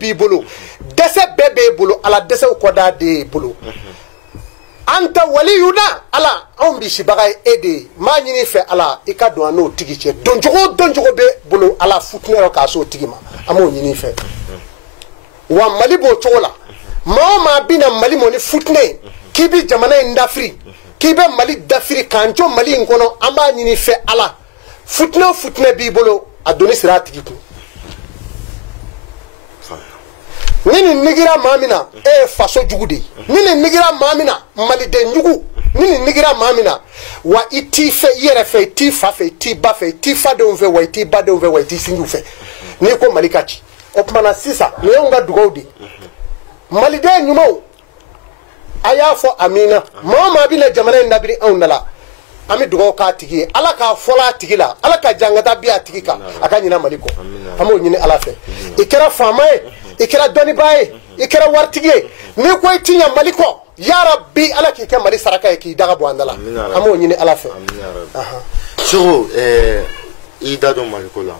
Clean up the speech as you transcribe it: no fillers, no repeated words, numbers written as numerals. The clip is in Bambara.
b'i bolo dɛsɛ bɛɛ b'e bolo ala dɛsɛw kɔda de bolo anta waliyuna ala anw bisibaga e de m'a ɲini fɛ ala i ka don an n'o tigi cɛ doncogo bɛ bolo ala futinɛ k'a s'o tigi ma an b'o ɲini fɛ wa mali b'o cogo la maa o maa bɛna mali mɔ ni futinɛ k'i bɛ jamana in dafiri k'i bɛ mali dafiri k'an jɔ mali in kɔnɔ an b'a ɲini fɛ ala futinɛ b'i bolo a doni sira a tigi kun ni nin nigira maa min na e ye faso jugu de ye ni nin nigira maa min na maliden jugu ni nin nigira maa min na wa i t'i fɛ i yɛrɛ fɛ i t'i fa fɛ i t'i ba fɛ i t'i fadenw fɛ wa i t'i badenw fɛ wa i t'i sinjiw fɛ n'i ko mali ka ci o tuma na sisan nin y'anw ka dugawu de maliden ɲumanw a y'a fɔ amina maa o maa bɛna jamana in labiri anw da la an bɛ dugawu k'a tigi ye ala k'a fɔlɔ a tigi la ala ka jangata bi a tigi kan a ka ɲina mali kɔ an b'o ɲini ala fɛ i kɛra faama ye i kɛra dɔnnibaa ye i kɛra waritigi ye n'i ko i ti ɲɛ mali kɔ yarabi ala k'i kɛ mali saraka ye k'i daga bɔ an da la an b'o ɲini ala fɛ Sogo i da don mali ko la